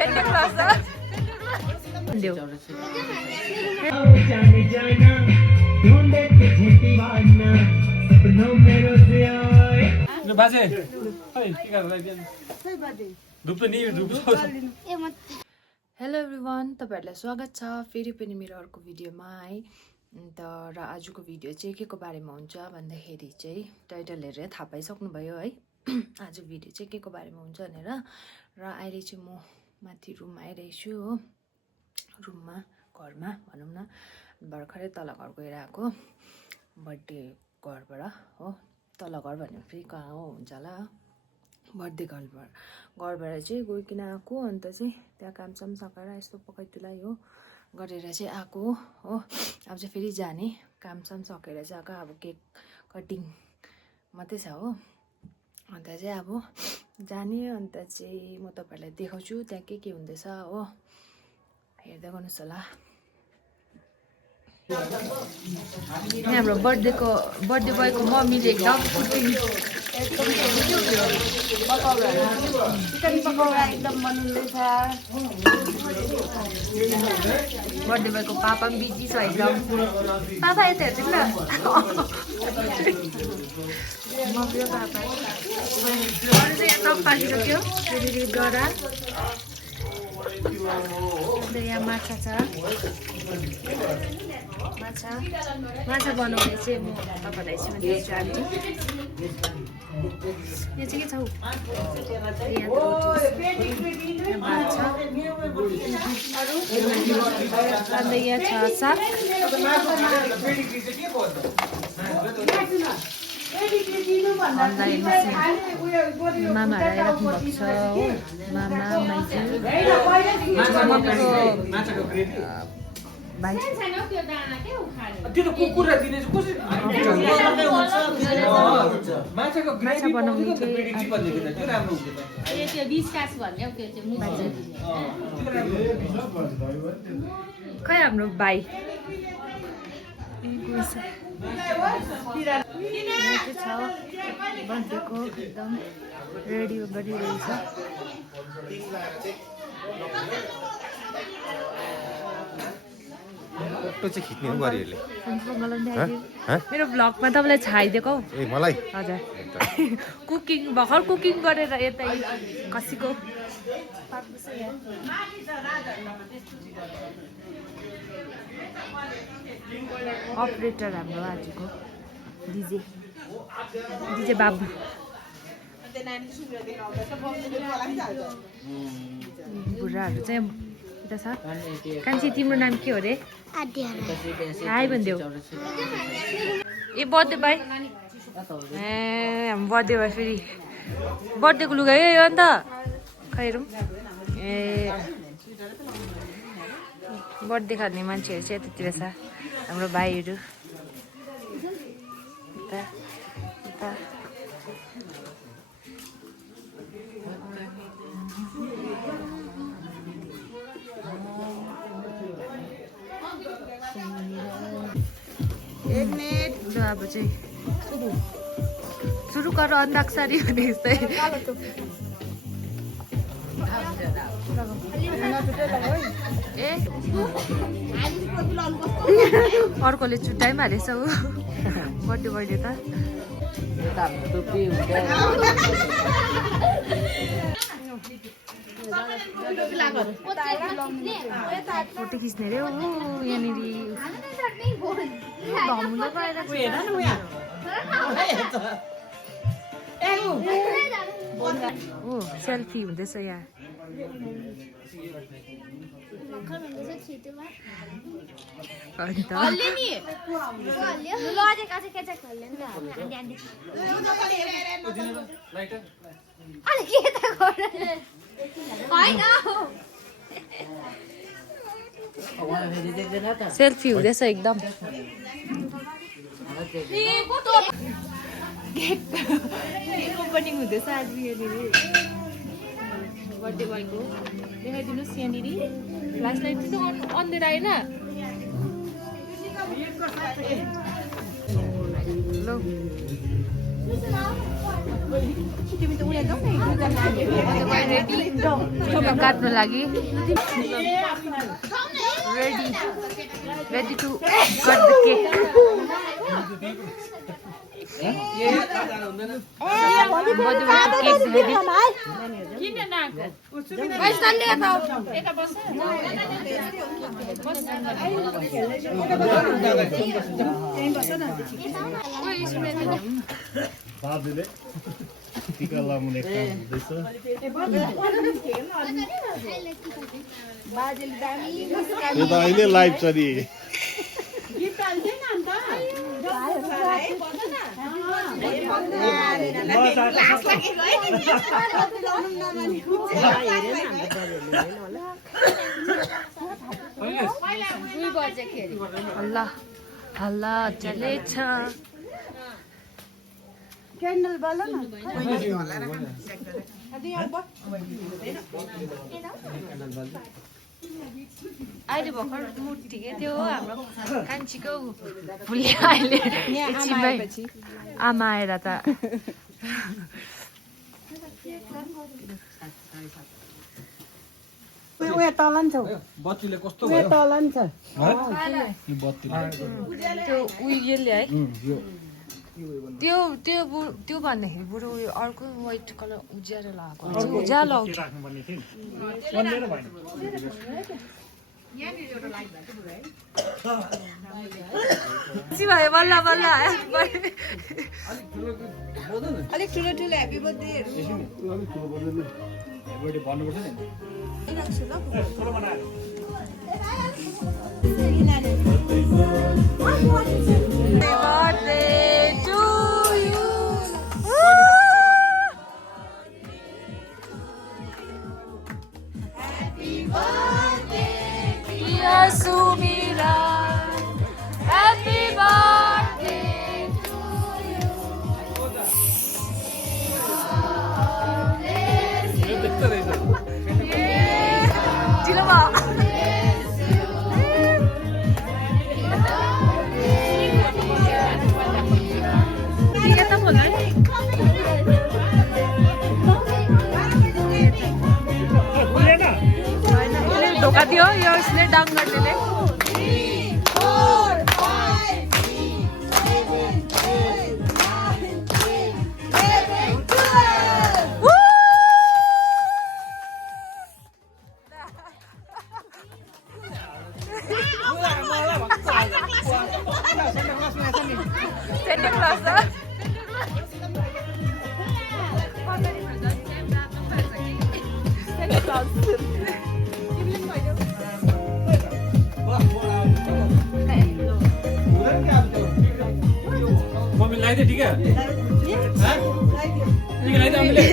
Centre class देऊ बाजे खै के गर्दै धुप त नि धुप हेलो एभ्रिवान, तपाईँहरूलाई स्वागत छ फेरि पनि मेरो अर्को भिडियोमा है। अन्त र आजको भिडियो चाहिँ के को बारेमा हुन्छ भन्दाखेरि चाहिँ टाइटल हेरेर थाहा पाइसक्नुभयो है। आज भिडियो चाहिँ के को बारेमा हुन्छ भनेर। र अहिले चाहिँ म माथि रुममा आइरहेको छु हो, रुममा घरमा भनौँ न। भर्खरै तल घर गएर आएको बर्थडे घरबाट हो। तल घर भन्यो फेरि कहाँ हो हुन्छ होला, बर्थडे घरबाट चाहिँ गइकन आएको। अन्त चाहिँ त्यहाँ कामसाम सकेर यस्तो पकाइतुलाई हो गरेर चाहिँ आएको हो। अब चाहिँ फेरि जाने, कामसाम सकेर चाहिँ आएको। अब केक कटिङ मात्रै छ हो। अन्त चाहिँ अब जाने। अन्त चाहिँ म तपाईँहरूलाई देखाउँछु त्यहाँ के हुँदैछ हो, हेर्दै गर्नुहोस् होला। यहाँ हाम्रो बर्थडे बोयको मम्मीले एकदम चिकन पकौडा एकदम बनिँदैछ। बर्थडे बोयको पापा पनि बिजी छ एकदम। पापा यता हेर्छु न, मम्मी र पापा अरू चाहिँ यहाँ टप पाकिसक्यो फेरि गरा। अन्त यहाँ माछा छ, माछा बनाउने चाहिँ म तपाईँलाई यसमा दिन्छु आन्टी। यो चाहिँ के छ हौ, भात छ अरू। अन्त यहाँ छ साग। मामाहरू आइराख्नु भएको छ हो, मामा माइजू भाइ। माछा बनाउने खै हाम्रो भाइ बर्थडेको एकदम रेडी गरिरहेछ। फोटो चाहिँ खिच्ने हो गरिहरूले। मेरो भ्लगमा तपाईँलाई छाइदिएको हौ। ए मलाई हजुर कुकिङ भर्खर कुकिङ गरेर यतै कसीको अपरेटर हाम्रो आजको डिजे बाबु। बुढाहरू चाहिँ यता छ। कान्छी तिम्रो नाम के हो रे? हाई भनिदेऊ। ए बर्थडे भाइ, ए हाम्रो बर्थडे भयो फेरि। बर्थडेको लुगा है यो अन्त खै हेरौँ। ए बर्थडे खाने मान्छेहरू चाहिँ यतातिर छ हाम्रो भाइहरू। एक मिनट अब चाहिँ सुरु गर अन्ताक्षरी भने जस्तै। ए अर्कोले चुट्टाइमा हालेछ ऊ बर्थडे बर्थडे त। फोटो खिच्ने रे ऊ यहाँनिर ओ सेल्फी हुँदैछ यहाँ। सेल्फी हुँदैछ एकदम। केक ओपनिङ हुँदैछ आज यहाँनिर बर्थडे बोयको। देखाइदिनुहोस् यहाँनिर फ्ल्यास लाइट चाहिँ अन्धेर आएन। ल काट्नु लागि ready to cut the cake बाबुले टिका लगाउने काम हुँदैछ यो त अहिले लाइभ छ नि हल्ला हल्ला चलेछ क्यान्डल बल्ल न अहिले भर्खर मुड ठिकै थियो हाम्रो कान्छीको फुल्यो अहिले एकछिनमै आमा आएर त उयो तल नि छ बत्तीले कस्तो उयो तल नि छ त्यो उयोले है त्यो त्यो त्यो भन्दाखेरि बरु उयो अर्को व्हाइट कलर उज्यालो लगाएको उज्यालो आउँछ भयो बल्ल बल्ल अलिक ठुलो ठुलो happy बर्थडेहरू birthday to you. Happy birthday, dear Sumira. Happy birthday to you. Chilama. धोका दियो यो यसले डाङ गर्नेले सेन्टा क्लास मम्मी लगाइदिए ठिक है ठिक लगाइदिए मम्मीले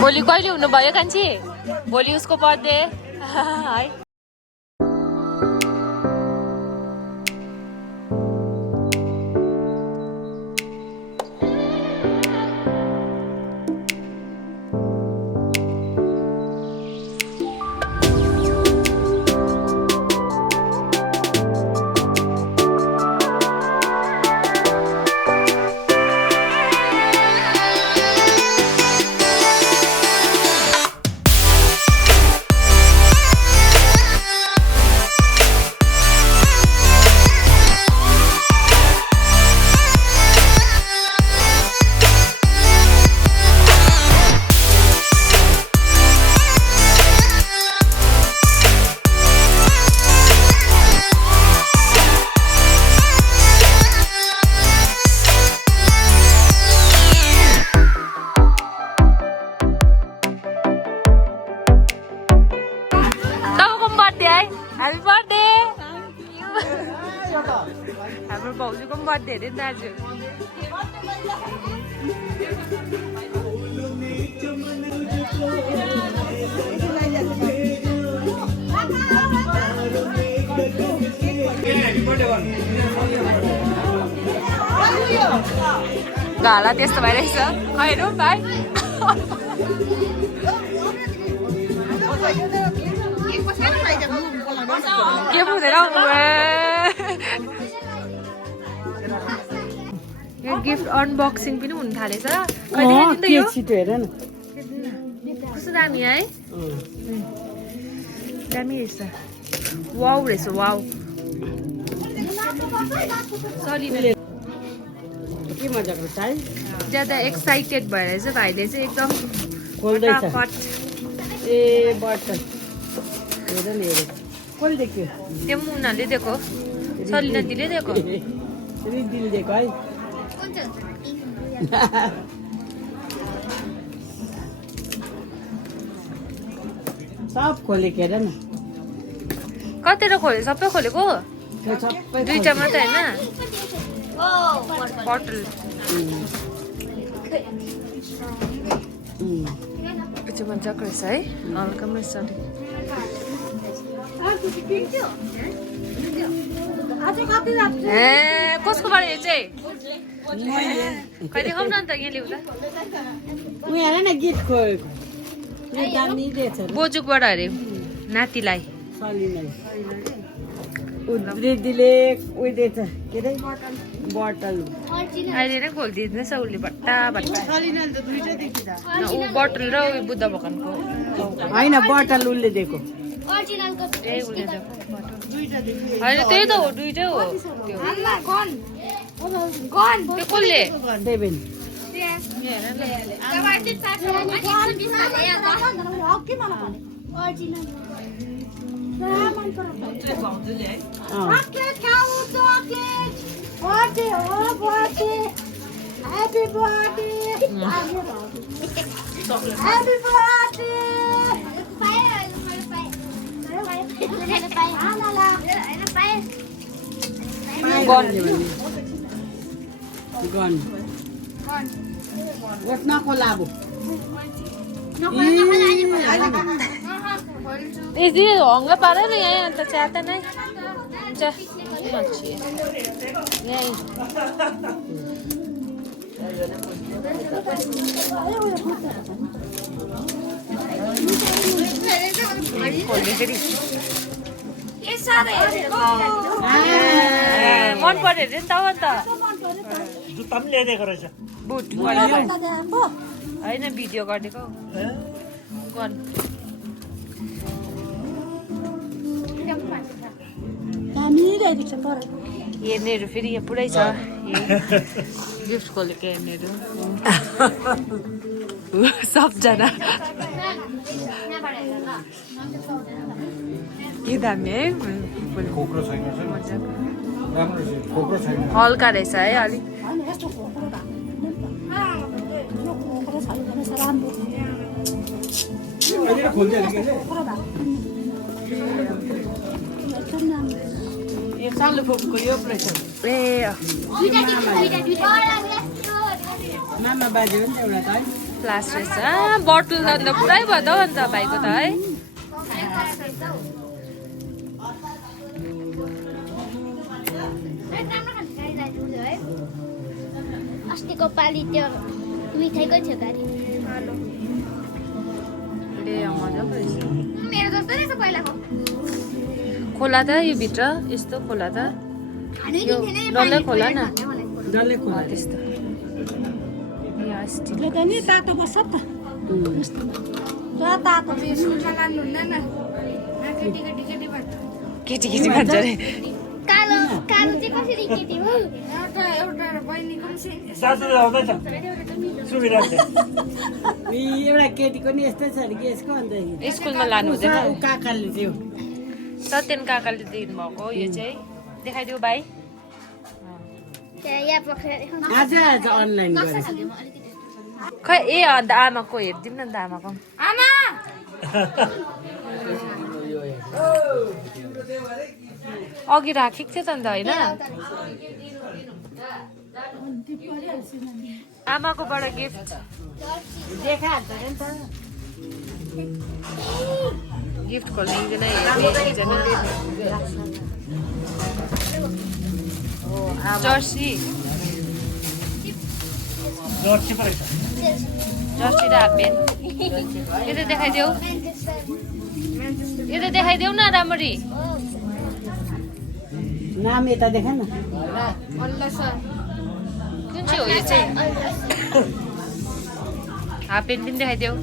भोलि कहिले हुनुभयो कान्छी भोलि उसको बर्थडे है हाम्रो भाउजूको पनि बर्थडे अरे दाजु गाला त्यस्तो भइरहेछ खैरौँ भाइ के हुँदैन यो गिफ्ट अनबक्सिङ पनि हुन थालेछ कहिले यो छिटो हेर न कस्तो दामी है दामी रहेछ वाउ रहेछ वाउ सलिनाले के मजाको छ है ज्यादा एक्साइटेड भएर चाहिँ भाइले चाहिँ एकदम खोल्दैछ फटाफट ए बटन हेर न हेर कसले देख्यो त्यो पनि उनीहरूले दिएको सलिना दिले दिएको दिल दिएको है सब खोलेको हेर न कतिवटा खोल्यो सबै खोलेको त्यो सबै दुईटा मात्रै होइन बटल यो चाहिँ मजाको रहेछ है हल्का पनि रहेछ ए कसको बारे यो चाहिँ कहिले खाउँ न अन्त यहाँ ल्याउँदा उ हेर न गिफ्ट खोलेको यो दामी रहेछ बोजुकबाट अरे नातिलाई सलिनाले दिदीले उयो दिएछ के अरे बटल अहिले नै खोलिदिँदैछ उसले भट्टा भट्टा ऊ बटल र उयो बुद्ध भगवानको होइन बटल उसले दिएको ए उसले दिएको बटल होइन त्यही त हो दुइटै हो त्यो त्यो कसले देवेन गन वस नखोलाबो यदि हङ्गा पारे न यहाँ अन्त च्याता नै मन पर्यो अरे नि त अन्त जुत्ता पनि ल्याइदिएको रहेछ बुट होइन भिडियो गरिदिएको गन हेर्नेहरू फेरि यहाँ पुरै छ गिफ्ट खोलेको हेर्नेहरू सबजना के दामी है खोक्रो छैन राम्रो रहेछ खोक्रो छैन हल्का रहेछ है अलिक अहिले खोलिदियो यो सालु फोपको यो रहेछ ए मामा बाजे हो नि एउटा त है फ्लास रहेछ बटल त अन्त पुरै भयो त अन्त भाइको त है अस्तिको पालि त्यो मिठाईको थियो गाडी मजाको रहेछ मेरो जस्तो रहेछ पहिलाको खोला त यो भित्र यस्तो खोला त यो डल्लै खोला न डल्लै खोला त्यस्तो यहाँ स्टिल नि तातो बस्छ त तातो केटी केटी भन्छ अरे कालो कालो चाहिँ कसरी केटी हो सासु आउँदैछ सुविधा छ एउटा केटीको नि यस्तै छ अरे कि यसको अन्त स्कुलमा लानु हुँदैन काकाले चाहिँ सत्यन काकाले दिनु भएको यो चाहिँ देखाइदियो भाइ यहाँ पक्रेर आज आज अनलाइन गरेँ खै ए अन्त आमाको हेरिदिउँ न अन्त आमाको आमा अघि राखेको थियो त अन्त होइन आमाकोबाट गिफ्ट देखाहाल्छ अरे नि त गिफ्ट खोल्ने एकजना जर्सी जर्सी पो रहेछ जर्सी र हाफ प्यान्ट यो त देखाइदेऊ यता देखाइदेऊ न राम्ररी नाम यता देखा न कुन चाहिँ हो यो चाहिँ हाफ प्यान्ट पनि देखाइदेऊ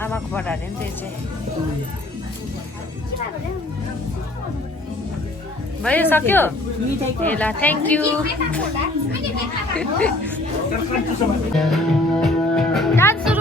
आमाको बडा अरे नि त्यो चाहिँ भयो सक्यो ए ल थ्याङ्क यू डान्स सुरु